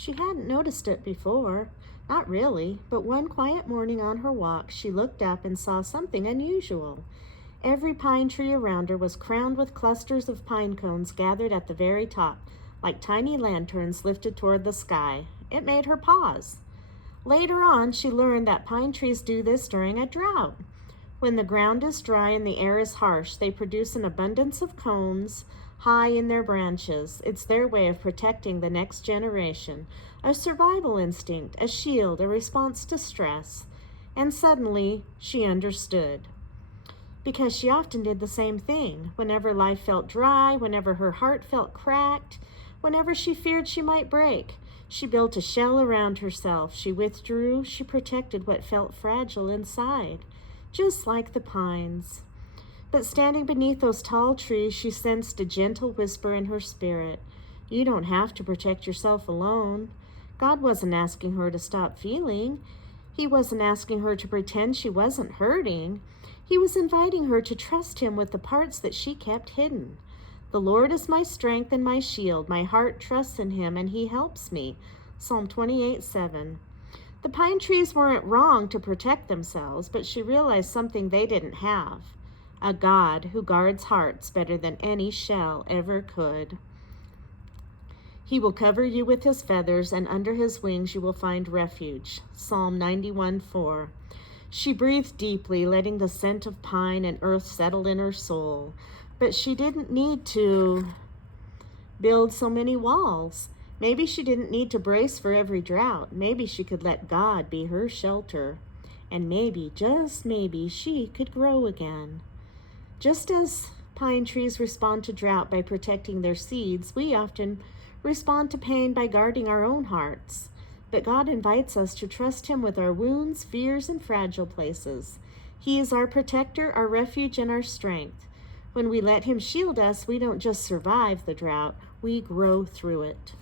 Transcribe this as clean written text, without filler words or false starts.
She hadn't noticed it before. Not really, but one quiet morning on her walk, she looked up and saw something unusual. Every pine tree around her was crowned with clusters of pine cones gathered at the very top, like tiny lanterns lifted toward the sky. It made her pause. Later on, she learned that pine trees do this during a drought. When the ground is dry and the air is harsh, they produce an abundance of cones high in their branches. It's their way of protecting the next generation, a survival instinct, a shield, a response to stress. And suddenly, she understood. Because she often did the same thing. Whenever life felt dry, whenever her heart felt cracked, whenever she feared she might break, she built a shell around herself. She withdrew, she protected what felt fragile inside, just like the pines. But standing beneath those tall trees, she sensed a gentle whisper in her spirit. You don't have to protect yourself alone. God wasn't asking her to stop feeling. He wasn't asking her to pretend she wasn't hurting. He was inviting her to trust him with the parts that she kept hidden. The Lord is my strength and my shield. My heart trusts in him and he helps me. Psalm 28:7. The pine trees weren't wrong to protect themselves, but she realized something they didn't have. A God who guards hearts better than any shell ever could. He will cover you with his feathers, and under his wings you will find refuge. Psalm 91:4. She breathed deeply, letting the scent of pine and earth settle in her soul. But she didn't need to build so many walls. Maybe she didn't need to brace for every drought. Maybe she could let God be her shelter. And maybe, just maybe, she could grow again. Just as pine trees respond to drought by protecting their seeds, we often respond to pain by guarding our own hearts. But God invites us to trust him with our wounds, fears, and fragile places. He is our protector, our refuge, and our strength. When we let him shield us, we don't just survive the drought, we grow through it.